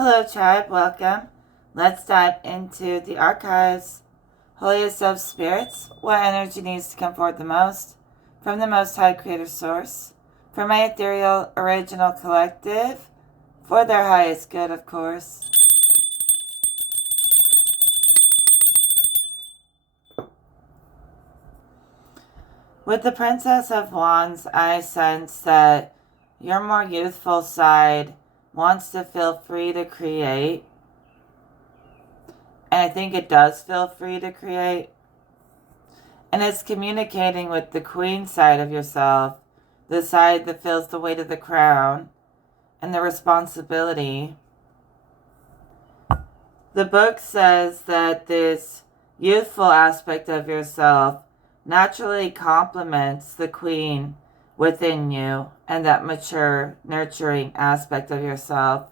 Hello, tribe. Welcome. Let's dive into the archives. Holiest of spirits. What energy needs to come forth the most? From the Most High Creator Source. For my ethereal original collective. For their highest good, of course. With the Princess of Wands, I sense that your more youthful side wants to feel free to create. And I think it does feel free to create. And it's communicating with the queen side of yourself, the side that feels the weight of the crown and the responsibility. The book says that this youthful aspect of yourself naturally complements the queen within you and that mature, nurturing aspect of yourself.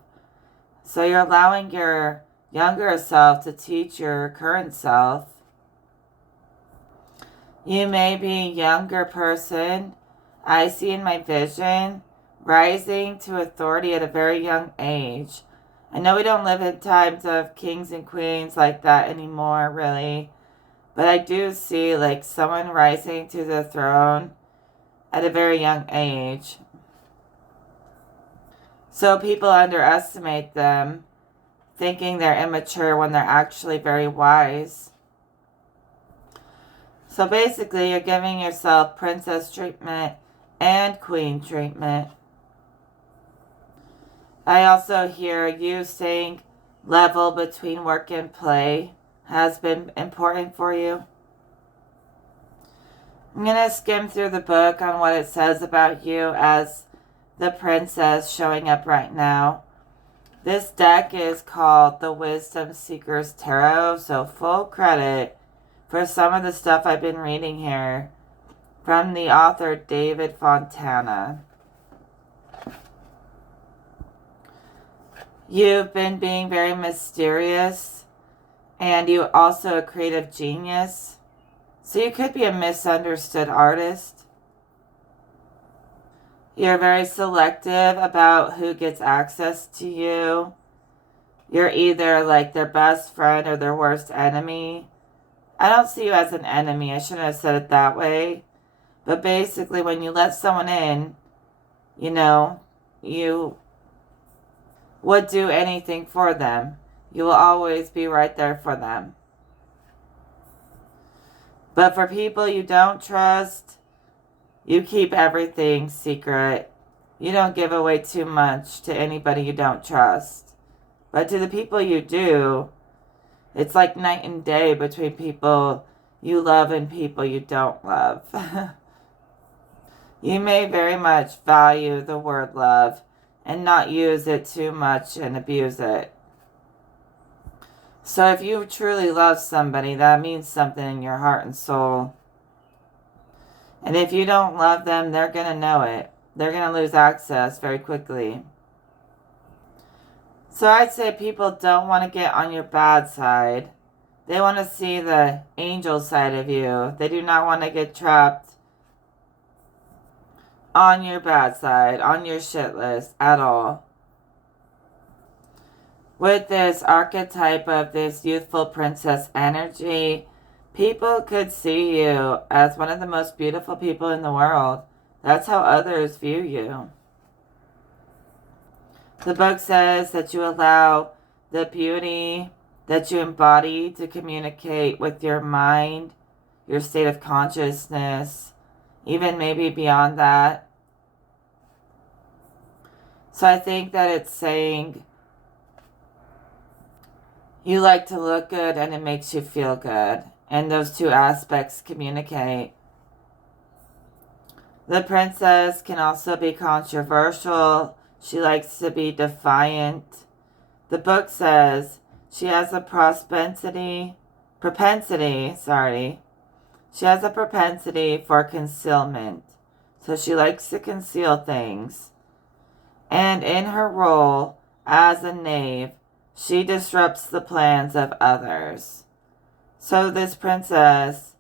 So you're allowing your younger self to teach your current self. You may be a younger person, I see in my vision, rising to authority at a very young age. I know we don't live in times of kings and queens like that anymore, really. But I do see like someone rising to the throne at a very young age. So people underestimate them, thinking they're immature when they're actually very wise. So basically, you're giving yourself princess treatment and queen treatment. I also hear you staying level between work and play has been important for you. I'm going to skim through the book on what it says about you as the princess showing up right now. This deck is called the Wisdom Seekers Tarot, so full credit for some of the stuff I've been reading here from the author David Fontana. You've been being very mysterious, and you're also a creative genius. So you could be a misunderstood artist. You're very selective about who gets access to you. You're either like their best friend or their worst enemy. I don't see you as an enemy. I shouldn't have said it that way. But basically, when you let someone in, you would do anything for them. You will always be right there for them. But for people you don't trust, you keep everything secret. You don't give away too much to anybody you don't trust. But to the people you do, it's like night and day between people you love and people you don't love. You may very much value the word love and not use it too much and abuse it. So if you truly love somebody, that means something in your heart and soul. And if you don't love them, they're going to know it. They're going to lose access very quickly. So I'd say people don't want to get on your bad side. They want to see the angel side of you. They do not want to get trapped on your bad side, on your shit list at all. With this archetype of this youthful princess energy, people could see you as one of the most beautiful people in the world. That's how others view you. The book says that you allow the beauty that you embody to communicate with your mind, your state of consciousness, even maybe beyond that. So I think that it's saying you like to look good and it makes you feel good. And those two aspects communicate. The princess can also be controversial. She likes to be defiant. The book says she has a propensity for concealment. So she likes to conceal things. And in her role as a knave, she disrupts the plans of others. So this princess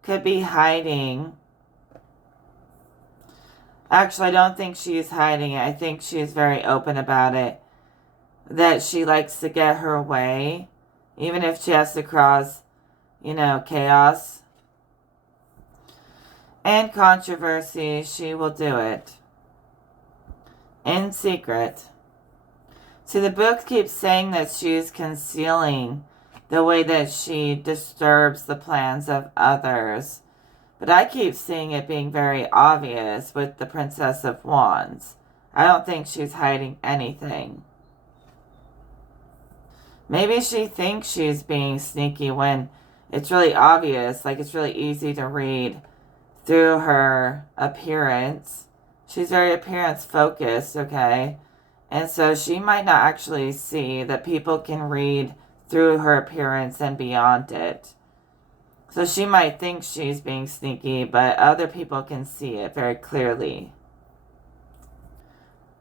could be hiding. Actually, I don't think she's hiding it. I think she's very open about it. that she likes to get her way, even if she has to cause, chaos and controversy. She will do it in secret. See, the book keeps saying that she's concealing the way that she disturbs the plans of others. But I keep seeing it being very obvious with the Princess of Wands. I don't think she's hiding anything. Maybe she thinks she's being sneaky when it's really obvious, like it's really easy to read through her appearance. She's very appearance focused, okay? And so she might not actually see that people can read through her appearance and beyond it. So she might think she's being sneaky, but other people can see it very clearly.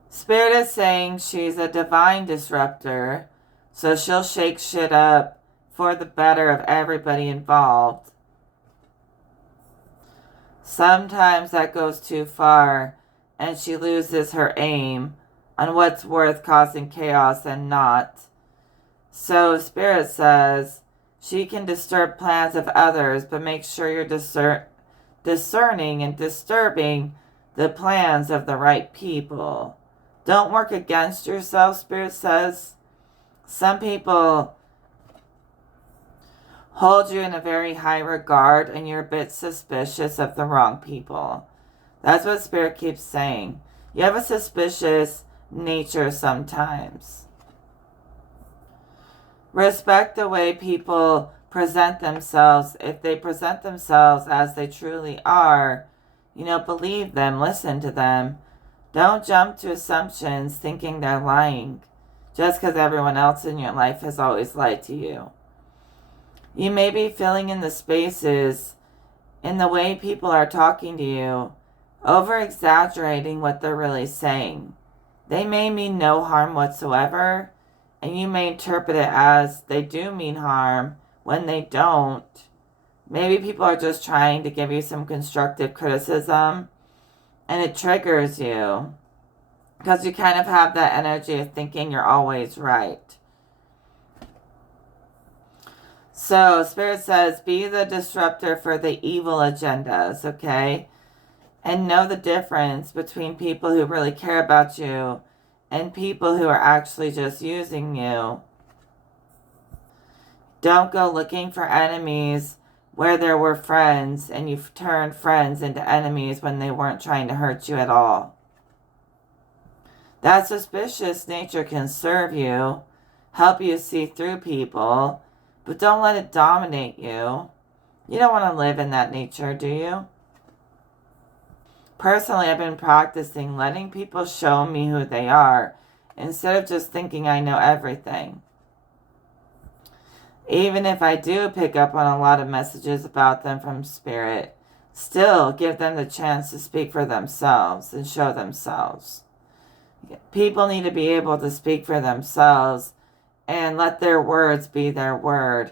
Spirit is saying she's a divine disruptor, so she'll shake shit up for the better of everybody involved. Sometimes that goes too far, and she loses her aim on what's worth causing chaos and not. So Spirit says she can disturb plans of others, but make sure you're discerning and disturbing the plans of the right people. Don't work against yourself, Spirit says. Some people hold you in a very high regard and you're a bit suspicious of the wrong people. That's what Spirit keeps saying. You have a suspicious nature sometimes. Respect the way people present themselves. If they present themselves as they truly are, believe them, listen to them. Don't jump to assumptions thinking they're lying just because everyone else in your life has always lied to you. You may be filling in the spaces in the way people are talking to you, over-exaggerating what they're really saying. They may mean no harm whatsoever, and you may interpret it as they do mean harm when they don't. Maybe people are just trying to give you some constructive criticism, and it triggers you because you kind of have that energy of thinking you're always right. So Spirit says, be the disruptor for the evil agendas, okay? And know the difference between people who really care about you and people who are actually just using you. Don't go looking for enemies where there were friends and you've turned friends into enemies when they weren't trying to hurt you at all. That suspicious nature can serve you, help you see through people, but don't let it dominate you. You don't want to live in that nature, do you? Personally, I've been practicing letting people show me who they are instead of just thinking I know everything. Even if I do pick up on a lot of messages about them from Spirit, still give them the chance to speak for themselves and show themselves. People need to be able to speak for themselves and let their words be their word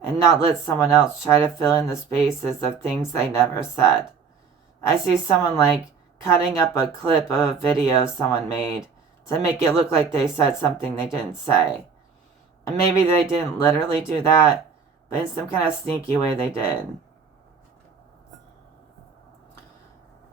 and not let someone else try to fill in the spaces of things they never said. I see someone like cutting up a clip of a video someone made to make it look like they said something they didn't say. And maybe they didn't literally do that, but in some kind of sneaky way they did.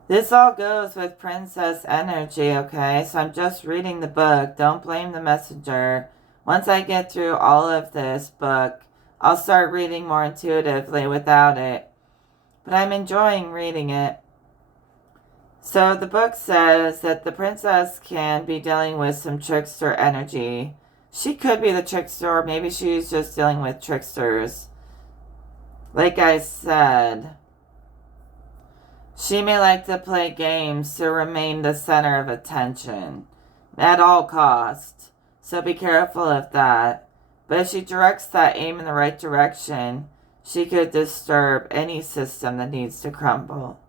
This all goes with princess energy, okay? So I'm just reading the book. Don't blame the messenger. Once I get through all of this book, I'll start reading more intuitively without it. But I'm enjoying reading it. So the book says that the princess can be dealing with some trickster energy. She could be the trickster, or maybe she's just dealing with tricksters. Like I said, she may like to play games to remain the center of attention at all costs. So be careful of that. But if she directs that aim in the right direction, she could disturb any system that needs to crumble.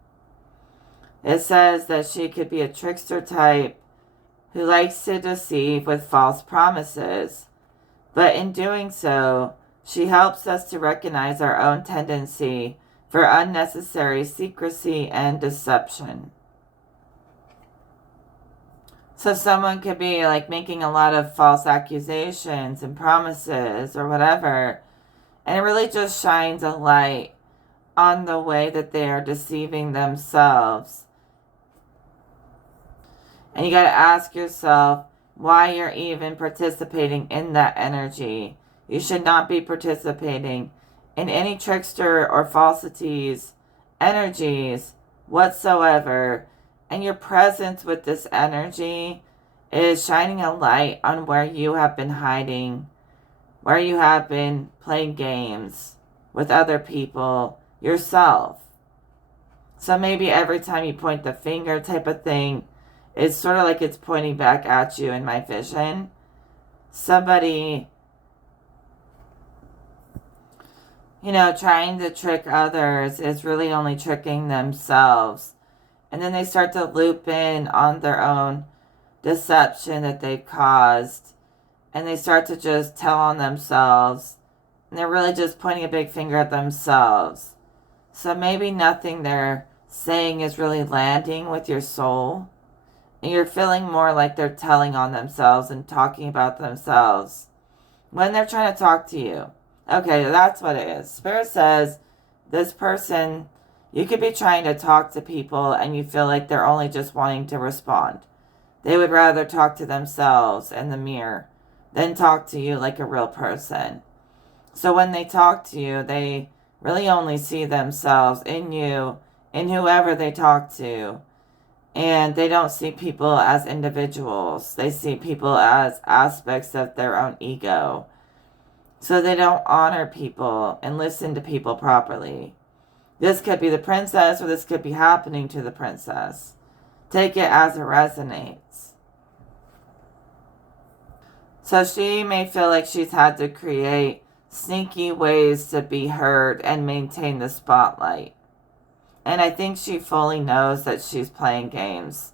It says that she could be a trickster type who likes to deceive with false promises. But in doing so, she helps us to recognize our own tendency for unnecessary secrecy and deception. So someone could be like making a lot of false accusations and promises or whatever. And it really just shines a light on the way that they are deceiving themselves. And you got to ask yourself why you're even participating in that energy. You should not be participating in any trickster or falsities, energies whatsoever. And your presence with this energy is shining a light on where you have been hiding, where you have been playing games with other people, yourself. So maybe every time you point the finger type of thing, it's sort of like it's pointing back at you in my vision. Somebody, trying to trick others is really only tricking themselves. And then they start to loop in on their own deception that they've caused. And they start to just tell on themselves. And they're really just pointing a big finger at themselves. So maybe nothing they're saying is really landing with your soul. And you're feeling more like they're telling on themselves and talking about themselves when they're trying to talk to you. Okay, that's what it is. Spirit says this person, you could be trying to talk to people and you feel like they're only just wanting to respond. They would rather talk to themselves in the mirror than talk to you like a real person. So when they talk to you, they really only see themselves in you, in whoever they talk to. And they don't see people as individuals. They see people as aspects of their own ego. So they don't honor people and listen to people properly. This could be the princess, or this could be happening to the princess. Take it as it resonates. So she may feel like she's had to create sneaky ways to be heard and maintain the spotlight. And I think she fully knows that she's playing games.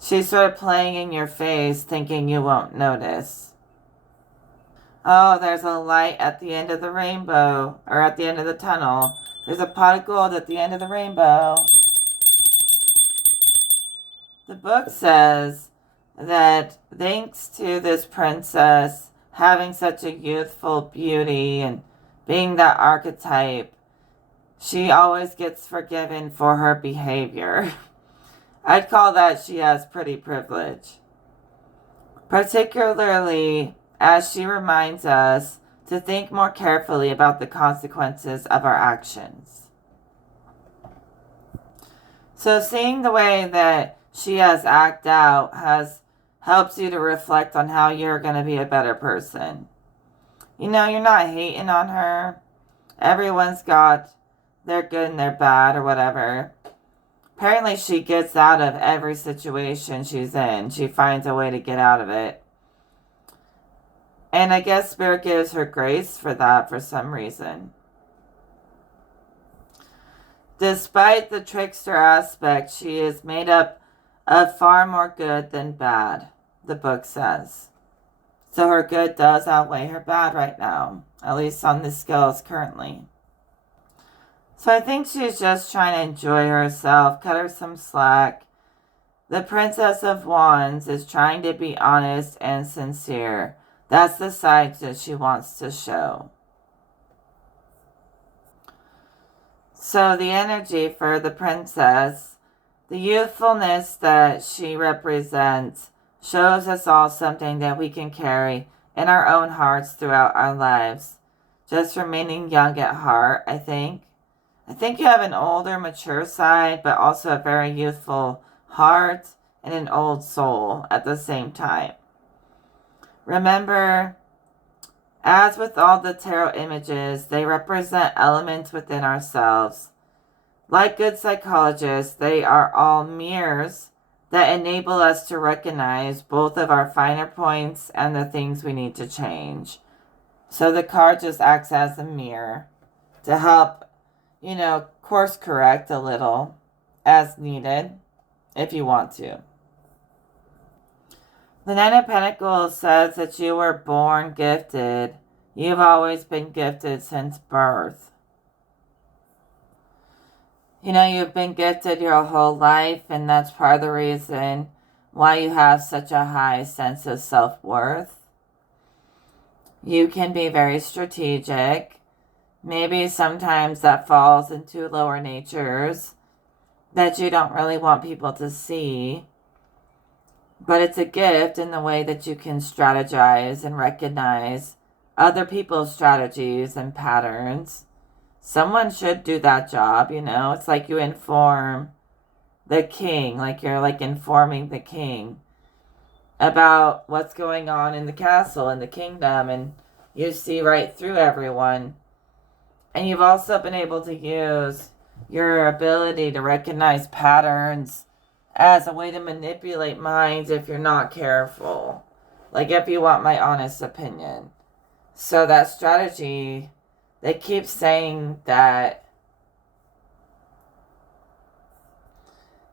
She's sort of playing in your face, thinking you won't notice. Oh, there's a light at the end of the rainbow, or at the end of the tunnel. There's a pot of gold at the end of the rainbow. The book says that thanks to this princess having such a youthful beauty and being that archetype, she always gets forgiven for her behavior. I'd call that she has pretty privilege. Particularly as she reminds us to think more carefully about the consequences of our actions. So seeing the way that she has acted out helps you to reflect on how you're going to be a better person. You're not hating on her. Everyone's got their good and their bad or whatever. Apparently she gets out of every situation she's in. She finds a way to get out of it. And I guess Spirit gives her grace for that for some reason. Despite the trickster aspect, she is made up of far more good than bad, the book says. So her good does outweigh her bad right now, at least on the scales currently. So I think she's just trying to enjoy herself, cut her some slack. The Princess of Wands is trying to be honest and sincere. That's the side that she wants to show. So the energy for the princess, the youthfulness that she represents, shows us all something that we can carry in our own hearts throughout our lives. Just remaining young at heart, I think. I think you have an older, mature side, but also a very youthful heart and an old soul at the same time. Remember, as with all the tarot images, they represent elements within ourselves. Like good psychologists, they are all mirrors that enable us to recognize both of our finer points and the things we need to change. So the card just acts as a mirror to help, course correct a little as needed if you want to. The Nine of Pentacles says that you were born gifted. You've always been gifted since birth. You've been gifted your whole life, and that's part of the reason why you have such a high sense of self-worth. You can be very strategic. Maybe sometimes that falls into lower natures that you don't really want people to see. But it's a gift in the way that you can strategize and recognize other people's strategies and patterns. Someone should do that job, It's like you inform the king, like you're like informing the king about what's going on in the castle, in the kingdom, and you see right through everyone. And you've also been able to use your ability to recognize patterns as a way to manipulate minds if you're not careful. Like, if you want my honest opinion. So that strategy, they keep saying that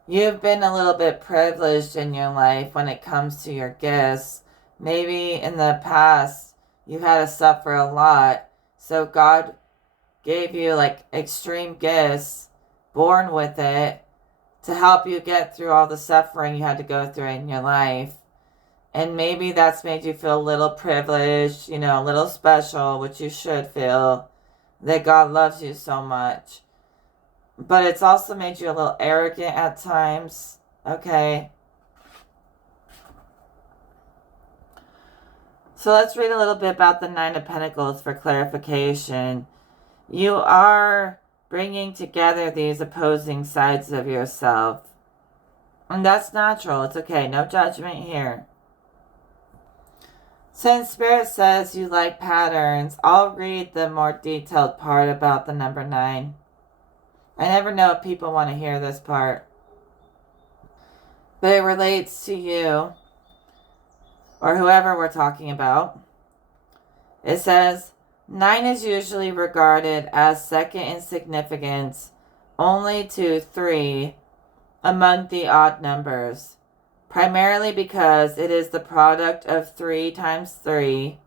you've been a little bit privileged in your life when it comes to your gifts. Maybe in the past you had to suffer a lot, so God gave you like extreme gifts, born with it, to help you get through all the suffering you had to go through in your life. And maybe that's made you feel a little privileged, a little special, which you should feel, that God loves you so much. But it's also made you a little arrogant at times, okay? So let's read a little bit about the Nine of Pentacles for clarification. You are bringing together these opposing sides of yourself. And that's natural. It's okay. No judgment here. Since Spirit says you like patterns, I'll read the more detailed part about the number 9. I never know if people want to hear this part. But it relates to you, or whoever we're talking about. It says, 9 is usually regarded as second in significance only to 3 among the odd numbers, primarily because it is the product of 3 times 3.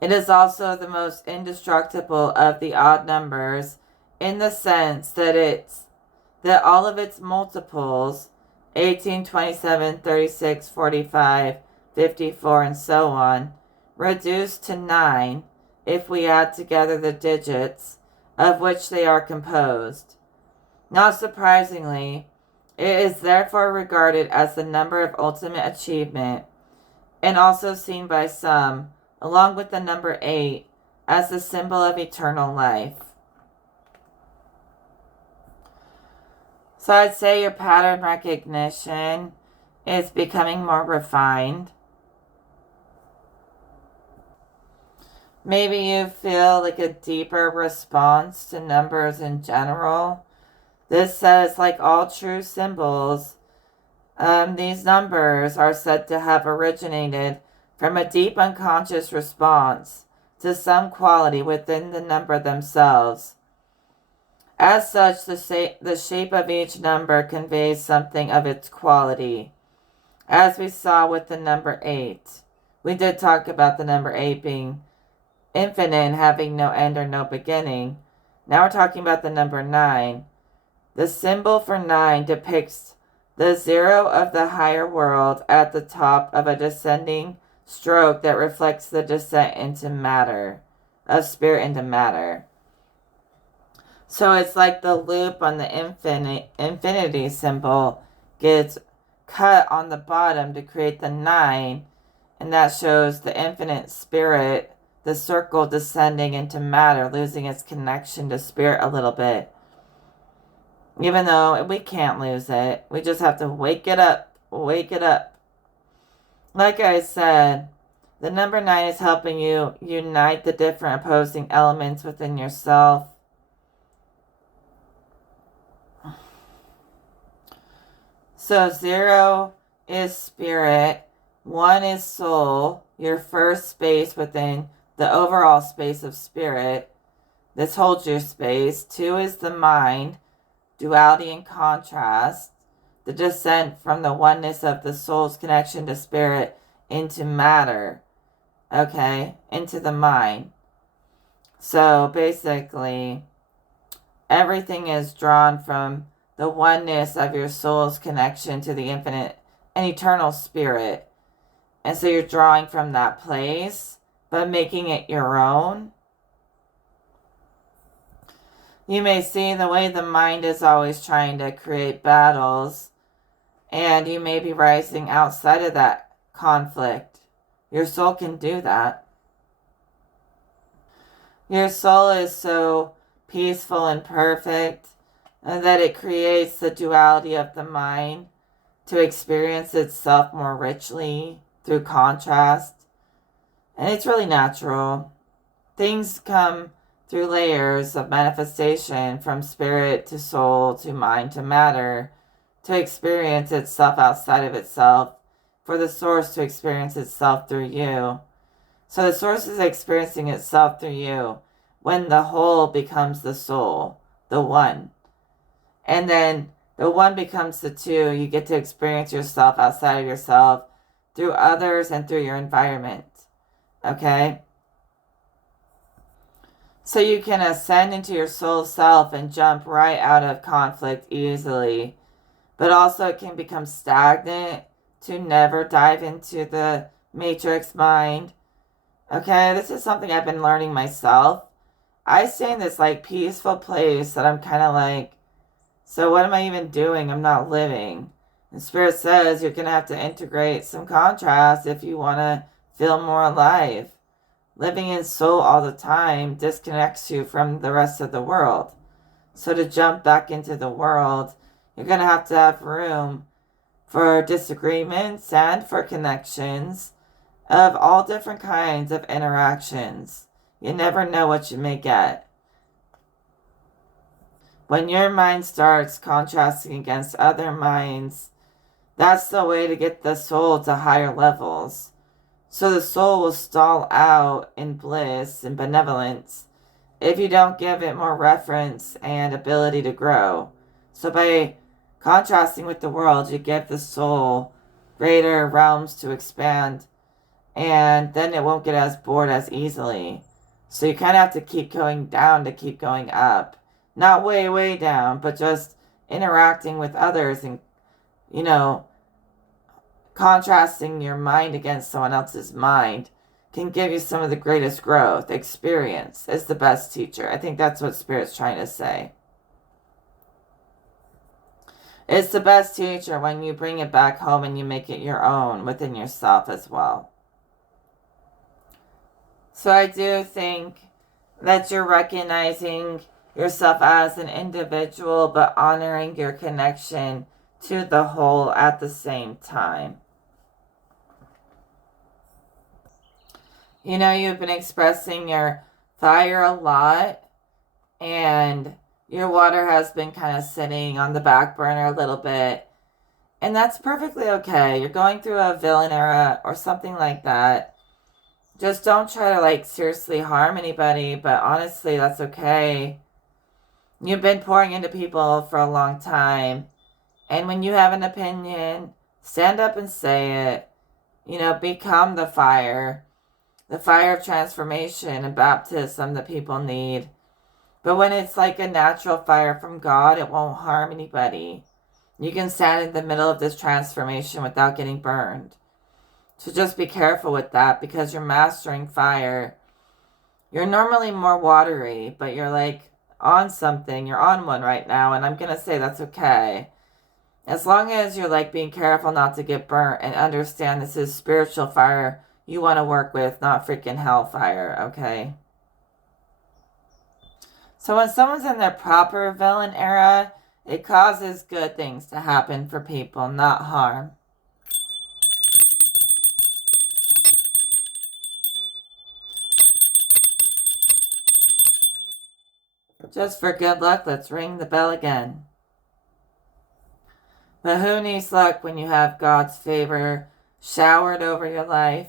It is also the most indestructible of the odd numbers in the sense that all of its multiples, 18, 27, 36, 45, 54, and so on, reduce to 9 if we add together the digits of which they are composed. Not surprisingly, it is therefore regarded as the number of ultimate achievement, and also seen by some, along with the number 8, as the symbol of eternal life. So I'd say your pattern recognition is becoming more refined. Maybe you feel like a deeper response to numbers in general. This says, like all true symbols, these numbers are said to have originated from a deep unconscious response to some quality within the number themselves. As such, the shape of each number conveys something of its quality, as we saw with the number 8. We did talk about the number 8 being infinite and having no end or no beginning. Now we're talking about the number 9. The symbol for 9 depicts the 0 of the higher world at the top of a descending stroke that reflects the descent into matter, of spirit into matter. So it's like the loop on the infinity symbol gets cut on the bottom to create the 9, and that shows the infinite spirit, the circle descending into matter, losing its connection to spirit a little bit. Even though we can't lose it. We just have to wake it up. Wake it up. Like I said, the number 9 is helping you unite the different opposing elements within yourself. So 0 is spirit. 1 is soul, your first space within the overall space of spirit. This holds your space. 2 is the mind, duality and contrast, the descent from the oneness of the soul's connection to spirit into matter, okay, into the mind. So basically, everything is drawn from the oneness of your soul's connection to the infinite and eternal spirit. And so you're drawing from that place, but making it your own. You may see the way the mind is always trying to create battles, and you may be rising outside of that conflict. Your soul can do that. Your soul is so peaceful and perfect that it creates the duality of the mind to experience itself more richly through contrast. And it's really natural. Things come through layers of manifestation from spirit to soul to mind to matter to experience itself outside of itself, for the source to experience itself through you. So the source is experiencing itself through you when the whole becomes the soul, the one. And then the one becomes the two. You get to experience yourself outside of yourself through others and through your environment. Okay? So you can ascend into your soul self and jump right out of conflict easily. But also it can become stagnant to never dive into the matrix mind. Okay, this is something I've been learning myself. I stay in this like peaceful place that I'm kind of like, so what am I even doing? I'm not living. And Spirit says you're going to have to integrate some contrast if you want to feel more alive. Living in soul all the time disconnects you from the rest of the world. So to jump back into the world, you're going to have room for disagreements and for connections of all different kinds of interactions. You never know what you may get. When your mind starts contrasting against other minds, that's the way to get the soul to higher levels. So the soul will stall out in bliss and benevolence if you don't give it more reference and ability to grow. So by contrasting with the world, you give the soul greater realms to expand, and then it won't get as bored as easily. So you kind of have to keep going down to keep going up. Not way, way down, but just interacting with others and, contrasting your mind against someone else's mind can give you some of the greatest growth. Experience is the best teacher. I think that's what Spirit's trying to say. It's the best teacher when you bring it back home and you make it your own within yourself as well. So I do think that you're recognizing yourself as an individual, but honoring your connection to the whole at the same time. You've been expressing your fire a lot, and your water has been kind of sitting on the back burner a little bit. And that's perfectly okay. You're going through a villain era or something like that. Just don't try to seriously harm anybody, but honestly, that's okay. You've been pouring into people for a long time. And when you have an opinion, stand up and say it. Become the fire of transformation and baptism that people need. But when it's like a natural fire from God, it won't harm anybody. You can stand in the middle of this transformation without getting burned. So just be careful with that, because you're mastering fire. You're normally more watery, but you're on something. You're on one right now, and I'm going to say that's okay. As long as you're being careful not to get burnt and understand this is spiritual fire you want to work with, not freaking hellfire, okay? So when someone's in their proper villain era, it causes good things to happen for people, not harm. Just for good luck, let's ring the bell again. But who needs luck when you have God's favor showered over your life?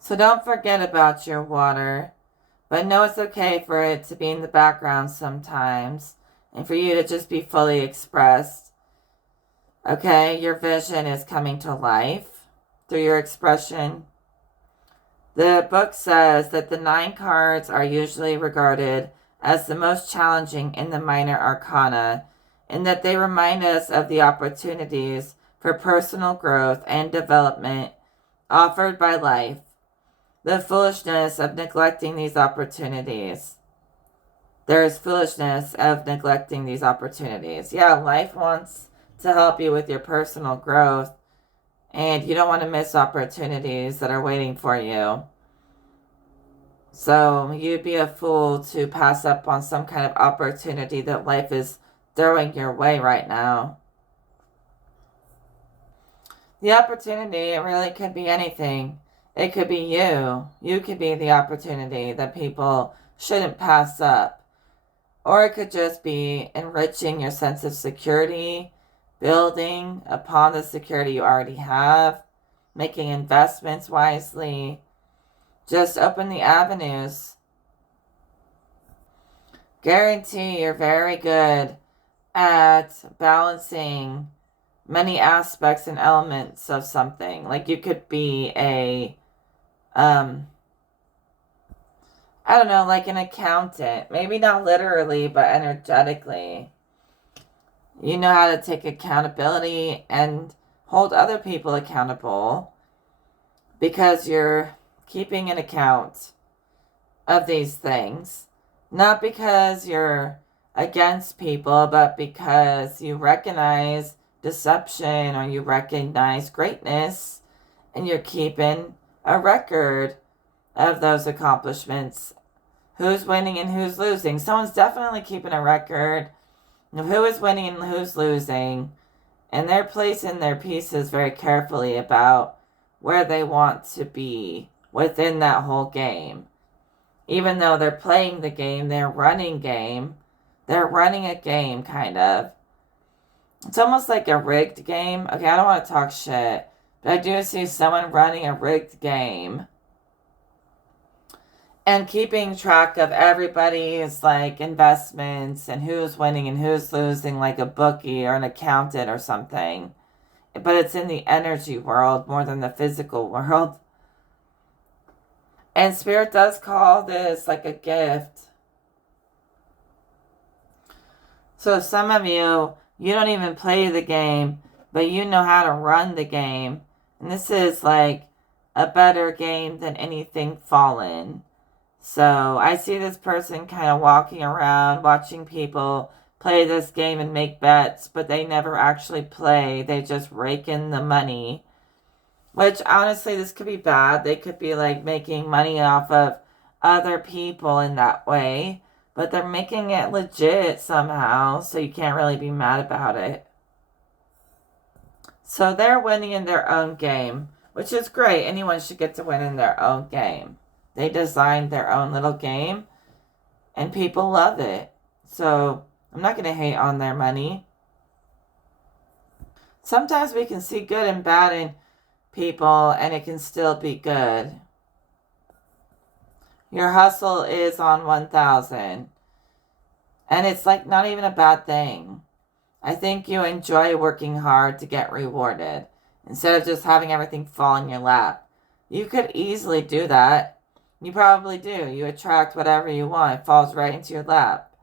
So don't forget about your water, but know it's okay for it to be in the background sometimes and for you to just be fully expressed. Okay, your vision is coming to life through your expression. The book says that the 9 cards are usually regarded as the most challenging in the minor arcana, in that they remind us of the opportunities for personal growth and development offered by life, the foolishness of neglecting these opportunities. There is foolishness of neglecting these opportunities. Yeah, life wants to help you with your personal growth, and you don't want to miss opportunities that are waiting for you. So you'd be a fool to pass up on some kind of opportunity that life is throwing your way right now. The opportunity, it really could be anything. It could be you. You could be the opportunity that people shouldn't pass up. Or it could just be enriching your sense of security, building upon the security you already have, making investments wisely. Just open the avenues. Guarantee you're very good at balancing many aspects and elements of something. Like you could be I don't know, like an accountant. Maybe not literally, but energetically. You know how to take accountability and hold other people accountable because you're keeping an account of these things. Not because you're against people, but because you recognize deception or you recognize greatness and you're keeping a record of those accomplishments. Who's winning and who's losing. Someone's definitely keeping a record of who is winning and who's losing. And they're placing their pieces very carefully about where they want to be within that whole game. Even though they're playing the game, they're running game. They're running a game, kind of. It's almost like a rigged game. Okay, I don't want to talk shit, but I do see someone running a rigged game. And keeping track of everybody's like investments and who's winning and who's losing, like a bookie or an accountant or something. But it's in the energy world more than the physical world. And Spirit does call this like a gift. So some of you, you don't even play the game, but you know how to run the game. And this is like a better game than anything fallen. So I see this person kind of walking around, watching people play this game and make bets, but they never actually play. They just rake in the money. Which, honestly, this could be bad. They could be, like, making money off of other people in that way. But they're making it legit somehow, so you can't really be mad about it. So they're winning in their own game, which is great. Anyone should get to win in their own game. They designed their own little game, and people love it. So I'm not going to hate on their money. Sometimes we can see good and bad in people, and it can still be good. Your hustle is on 1,000. And it's like not even a bad thing. I think you enjoy working hard to get rewarded instead of just having everything fall in your lap. You could easily do that. You probably do. You attract whatever you want. It falls right into your lap.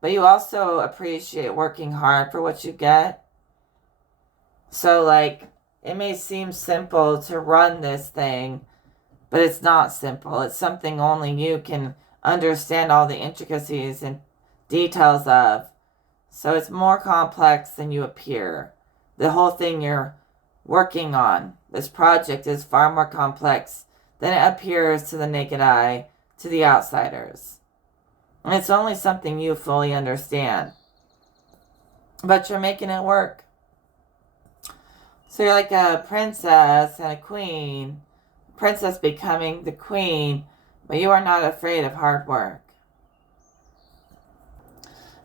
But you also appreciate working hard for what you get. So, like, it may seem simple to run this thing, but it's not simple. It's something only you can understand all the intricacies and details of. So it's more complex than you appear. The whole thing you're working on, this project, is far more complex than it appears to the naked eye, to the outsiders. And it's only something you fully understand. But you're making it work. So you're like a princess and a queen. Princess becoming the queen, but you are not afraid of hard work.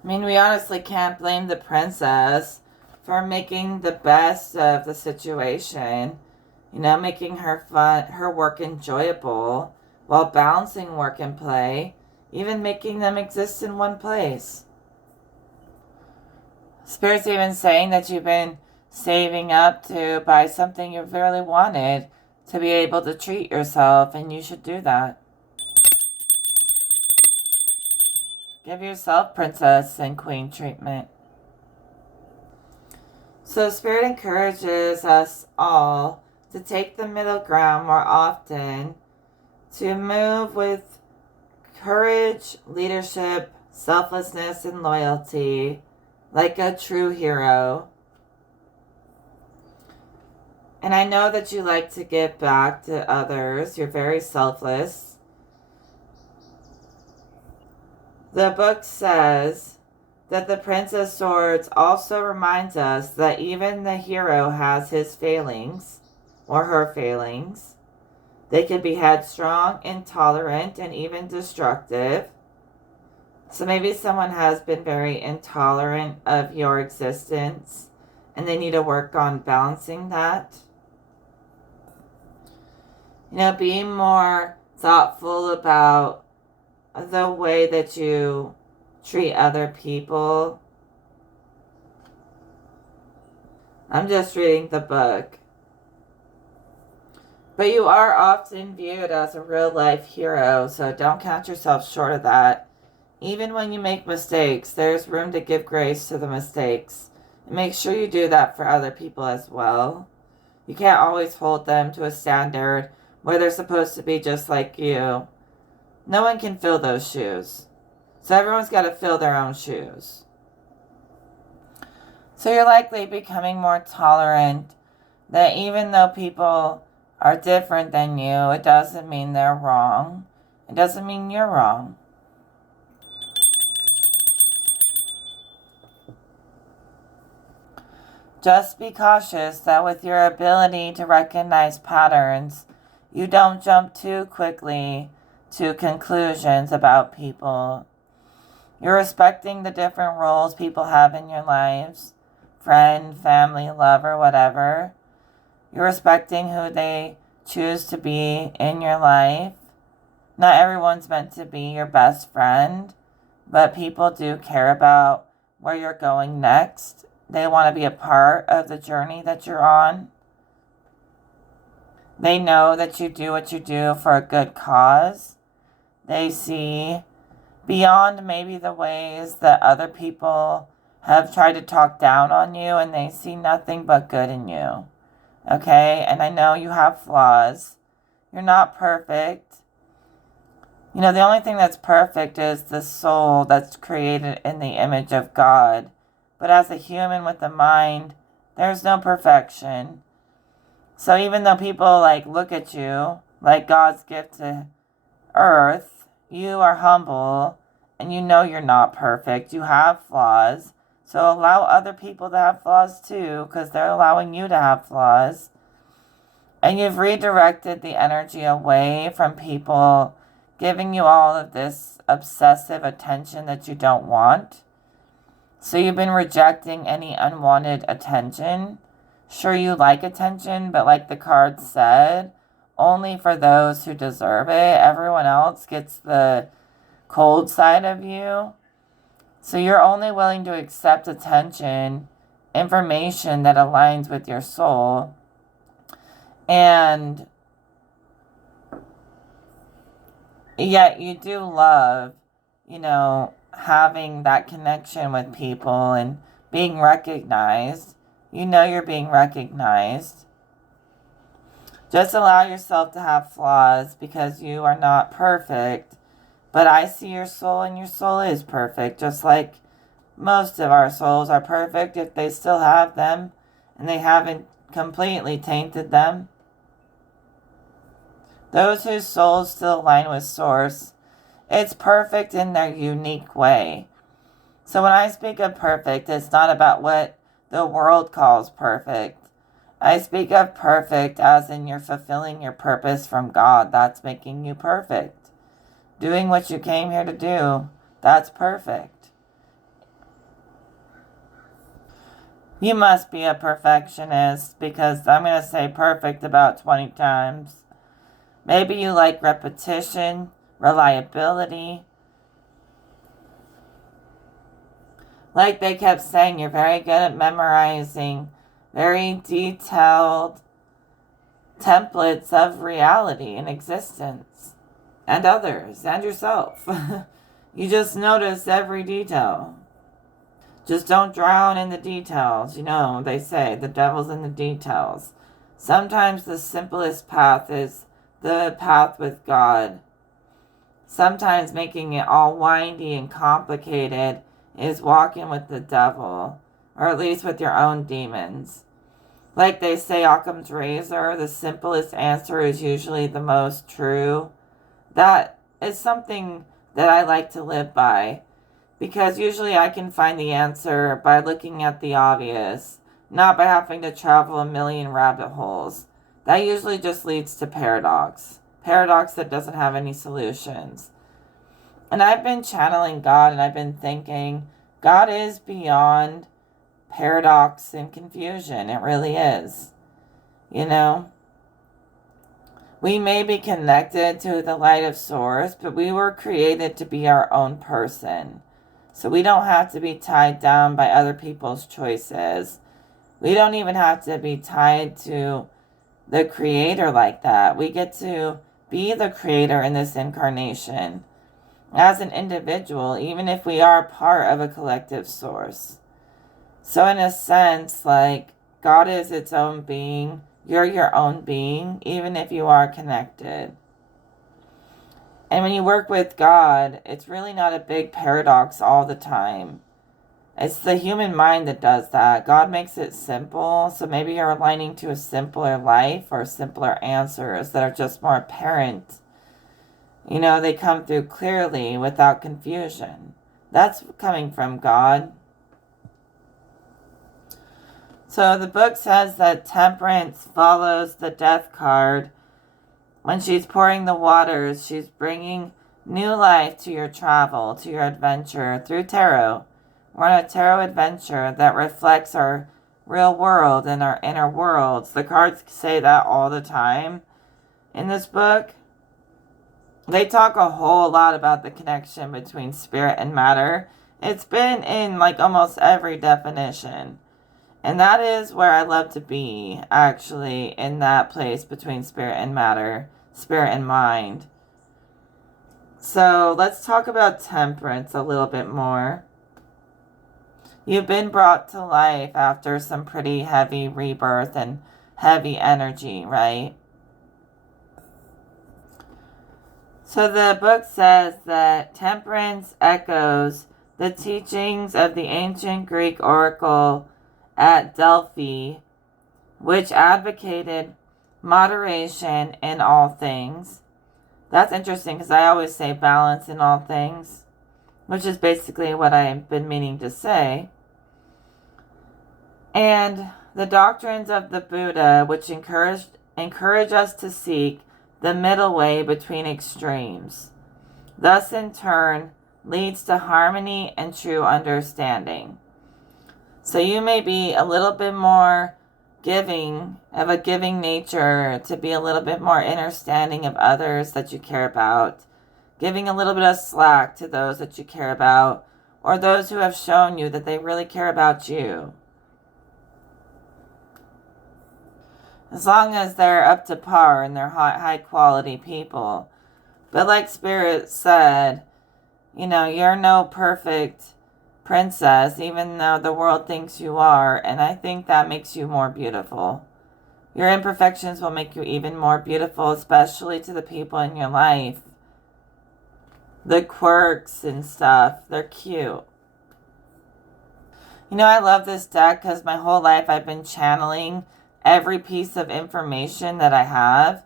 I mean, we honestly can't blame the princess for making the best of the situation. You know, making her work enjoyable while balancing work and play, even making them exist in one place. Spirit's even saying that you've been saving up to buy something you really wanted to be able to treat yourself, and you should do that. Give yourself princess and queen treatment. So Spirit encourages us all to take the middle ground more often, to move with courage, leadership, selflessness, and loyalty, like a true hero. And I know that you like to give back to others. You're very selfless. The book says that the Prince of Swords also reminds us that even the hero has his failings, or her failings. They can be headstrong, intolerant, and even destructive. So maybe someone has been very intolerant of your existence, and they need to work on balancing that. Being more thoughtful about the way that you treat other people. I'm just reading the book. But you are often viewed as a real life hero, so don't count yourself short of that. Even when you make mistakes, there's room to give grace to the mistakes. And make sure you do that for other people as well. You can't always hold them to a standard where they're supposed to be just like you. No one can fill those shoes. So everyone's got to fill their own shoes. So you're likely becoming more tolerant, that even though people are different than you, it doesn't mean they're wrong. It doesn't mean you're wrong. Just be cautious that with your ability to recognize patterns, you don't jump too quickly to conclusions about people. You're respecting the different roles people have in your lives, friend, family, lover, whatever. You're respecting who they choose to be in your life. Not everyone's meant to be your best friend, but people do care about where you're going next. They want to be a part of the journey that you're on. They know that you do what you do for a good cause. They see beyond maybe the ways that other people have tried to talk down on you, and they see nothing but good in you. Okay? And I know you have flaws. You're not perfect. The only thing that's perfect is the soul that's created in the image of God. But as a human with a mind, there's no perfection. So even though people look at you like God's gift to earth, you are humble and you know you're not perfect. You have flaws. So allow other people to have flaws too, because they're allowing you to have flaws. And you've redirected the energy away from people giving you all of this obsessive attention that you don't want. So you've been rejecting any unwanted attention. Sure, you like attention, but like the card said, only for those who deserve it. Everyone else gets the cold side of you. So you're only willing to accept attention, information that aligns with your soul. And yet you do love, having that connection with people and being recognized. You know you're being recognized. Just allow yourself to have flaws because you are not perfect. But I see your soul, and your soul is perfect. Just like most of our souls are perfect if they still have them and they haven't completely tainted them. Those whose souls still align with Source, it's perfect in their unique way. So when I speak of perfect, it's not about what the world calls perfect. I speak of perfect as in you're fulfilling your purpose from God. That's making you perfect. Doing what you came here to do, that's perfect. You must be a perfectionist, because I'm going to say perfect about 20 times. Maybe you like repetition, reliability. Like they kept saying, you're very good at memorizing very detailed templates of reality and existence and others and yourself. You just notice every detail. Just don't drown in the details. You know, they say the devil's in the details. Sometimes the simplest path is the path with God. Sometimes making it all windy and complicated is walking with the devil, or at least with your own demons. Like they say, Occam's razor, the simplest answer is usually the most true. That is something that I like to live by, because usually I can find the answer by looking at the obvious, not by having to travel a million rabbit holes. That usually just leads to paradox. Paradox that doesn't have any solutions. And I've been channeling God, and I've been thinking, God is beyond paradox and confusion. It really is. You know? We may be connected to the light of source, but we were created to be our own person. So we don't have to be tied down by other people's choices. We don't even have to be tied to the creator like that. We get to be the creator in this incarnation as an individual, even if we are part of a collective source. So in a sense, like, God is its own being. You're your own being, even if you are connected. And when you work with God, it's really not a big paradox all the time. It's the human mind that does that. God makes it simple, so maybe you're aligning to a simpler life or simpler answers that are just more apparent. You know, they come through clearly without confusion. That's coming from God. So the book says that Temperance follows the death card. When she's pouring the waters, she's bringing new life to your travel, to your adventure through tarot. We're on a tarot adventure that reflects our real world and our inner worlds. The cards say that all the time in this book. They talk a whole lot about the connection between spirit and matter. It's been in like almost every definition. And that is where I love to be, actually, in that place between spirit and matter, spirit and mind. So let's talk about temperance a little bit more. You've been brought to life after some pretty heavy rebirth and heavy energy, right? So the book says that temperance echoes the teachings of the ancient Greek oracle at Delphi, which advocated moderation in all things. That's interesting because I always say balance in all things, which is basically what I've been meaning to say. And the doctrines of the Buddha, which encourage us to seek the middle way between extremes. Thus, in turn, leads to harmony and true understanding. So you may be a little bit more giving, have a giving nature, to be a little bit more understanding of others that you care about, giving a little bit of slack to those that you care about, or those who have shown you that they really care about you. As long as they're up to par and they're high quality people. But like Spirit said, you know, you're no perfect princess, even though the world thinks you are, and I think that makes you more beautiful. Your imperfections will make you even more beautiful, especially to the people in your life. The quirks and stuff, they're cute. You know, I love this deck because my whole life I've been channeling every piece of information that I have,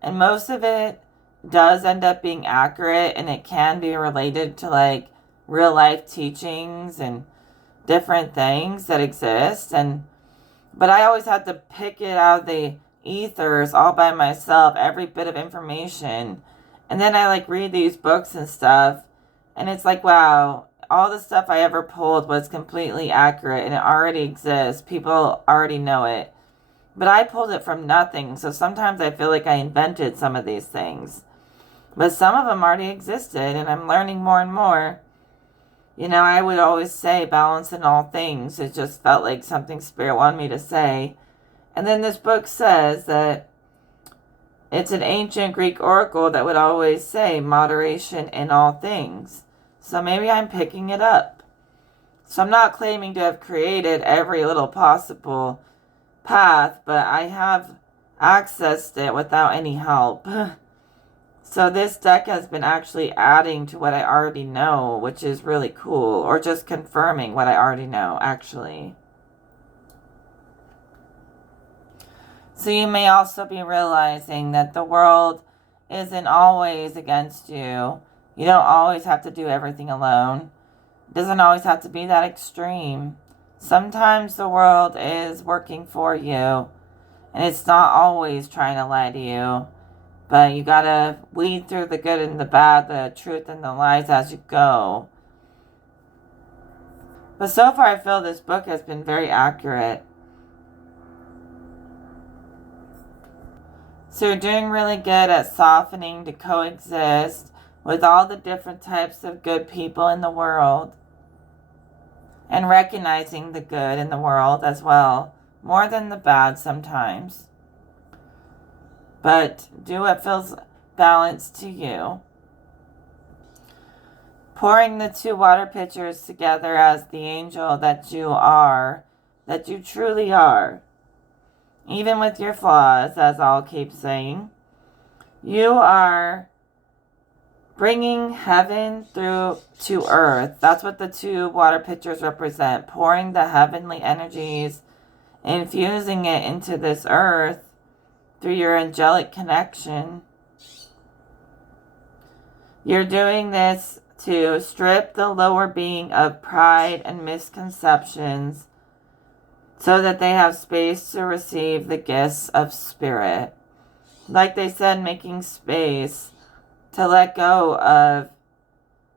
and most of it does end up being accurate, and it can be related to like real life teachings and different things that exist, but I always had to pick it out of the ethers all by myself, every bit of information. And then I like read these books and stuff, and it's like, wow, all the stuff I ever pulled was completely accurate and it already exists. People already know it. But I pulled it from nothing, so sometimes I feel like I invented some of these things. But some of them already existed, and I'm learning more and more. You know, I would always say balance in all things. It just felt like something Spirit wanted me to say. And then this book says that it's an ancient Greek oracle that would always say moderation in all things. So maybe I'm picking it up. So I'm not claiming to have created every little possible path, but I have accessed it without any help. So this deck has been actually adding to what I already know, which is really cool, or just confirming what I already know, actually. So you may also be realizing that the world isn't always against you. You don't always have to do everything alone. It doesn't always have to be that extreme. Sometimes the world is working for you, and it's not always trying to lie to you. But you gotta weed through the good and the bad, the truth and the lies as you go. But so far I feel this book has been very accurate. So you're doing really good at softening to coexist with all the different types of good people in the world. And recognizing the good in the world as well. More than the bad sometimes. But do what feels balanced to you. Pouring the two water pitchers together as the angel that you are, that you truly are. Even with your flaws, as I'll keep saying. You are bringing heaven through to earth. That's what the two water pitchers represent. Pouring the heavenly energies, infusing it into this earth through your angelic connection. You're doing this to strip the lower being of pride and misconceptions so that they have space to receive the gifts of spirit. Like they said, making space to let go of,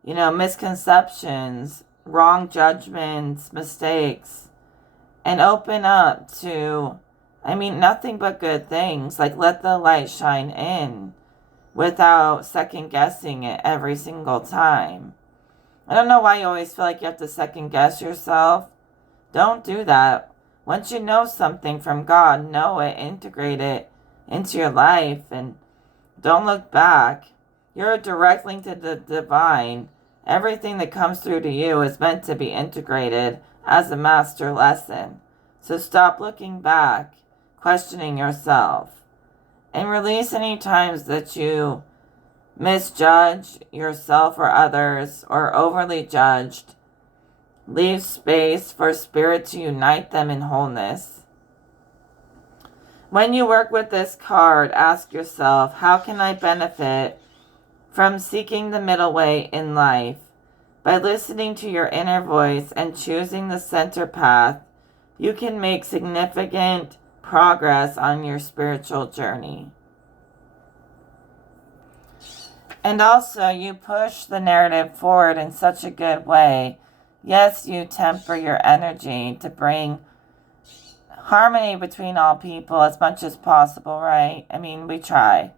misconceptions, wrong judgments, mistakes, and open up to, nothing but good things. Like let the light shine in without second guessing it every single time. I don't know why you always feel like you have to second guess yourself. Don't do that. Once you know something from God, know it, integrate it into your life, and don't look back. You're a direct link to the divine. Everything that comes through to you is meant to be integrated as a master lesson. So stop looking back, questioning yourself, and release any times that you misjudge yourself or others or overly judged. Leave space for spirit to unite them in wholeness. When you work with this card, ask yourself, how can I benefit from seeking the middle way in life? By listening to your inner voice and choosing the center path, you can make significant progress on your spiritual journey. And also, you push the narrative forward in such a good way. Yes, you temper your energy to bring harmony between all people as much as possible, right? We try.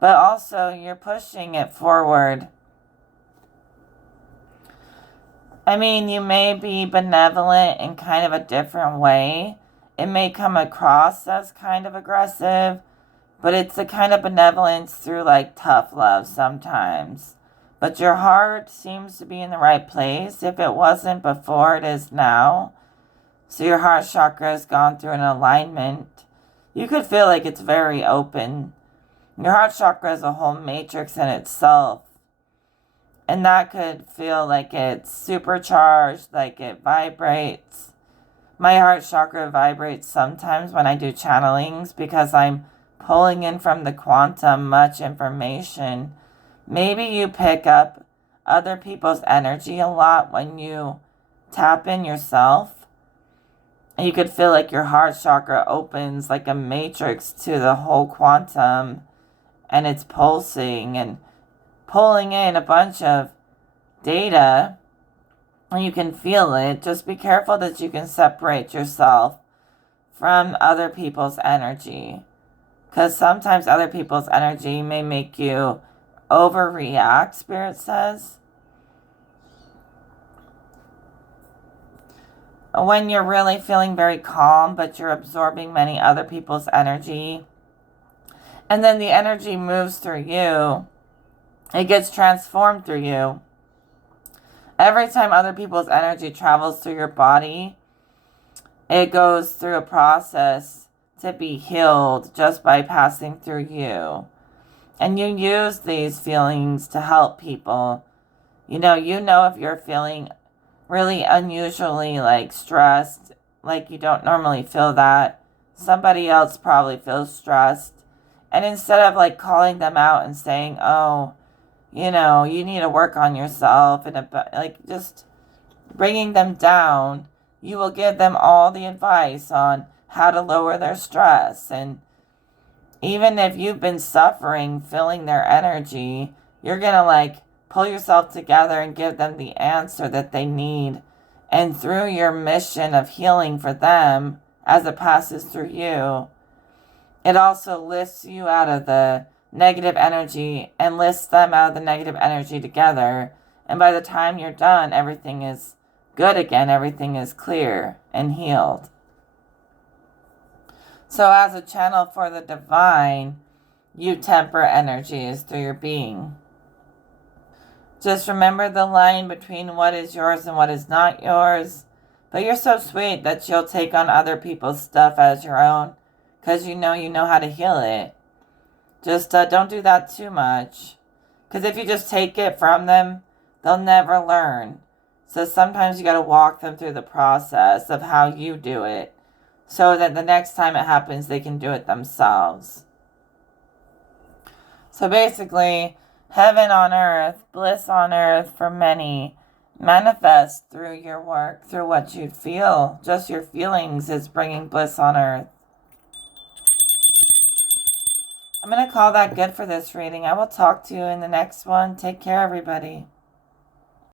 But also, you're pushing it forward. You may be benevolent in kind of a different way. It may come across as kind of aggressive, but it's a kind of benevolence through tough love sometimes. But your heart seems to be in the right place. If it wasn't before, it is now. So your heart chakra has gone through an alignment. You could feel like it's very open. Your heart chakra is a whole matrix in itself. And that could feel like it's supercharged, like it vibrates. My heart chakra vibrates sometimes when I do channelings because I'm pulling in from the quantum much information. Maybe you pick up other people's energy a lot when you tap in yourself. And you could feel like your heart chakra opens like a matrix to the whole quantum, and it's pulsing and pulling in a bunch of data, and you can feel it. Just be careful that you can separate yourself from other people's energy, because sometimes other people's energy may make you overreact, Spirit says. When you're really feeling very calm, but you're absorbing many other people's energy, and then the energy moves through you, it gets transformed through you. Every time other people's energy travels through your body, it goes through a process to be healed just by passing through you. And you use these feelings to help people. You know if you're feeling really unusually like stressed, like you don't normally feel that, somebody else probably feels stressed. And instead of like calling them out and saying, oh, you need to work on yourself, and like just bringing them down, you will give them all the advice on how to lower their stress. And even if you've been suffering, feeling their energy, you're going to like pull yourself together and give them the answer that they need. And through your mission of healing for them, as it passes through you, it also lifts you out of the negative energy and lifts them out of the negative energy together. And by the time you're done, everything is good again. Everything is clear and healed. So as a channel for the divine, you temper energies through your being. Just remember the line between what is yours and what is not yours. But you're so sweet that you'll take on other people's stuff as your own, because you know how to heal it. Just don't do that too much. Because if you just take it from them, they'll never learn. So sometimes you got to walk them through the process of how you do it, so that the next time it happens, they can do it themselves. So basically, heaven on earth, bliss on earth for many, manifest through your work, through what you feel. Just your feelings is bringing bliss on earth. I'm going to call that good for this reading. I will talk to you in the next one. Take care, everybody.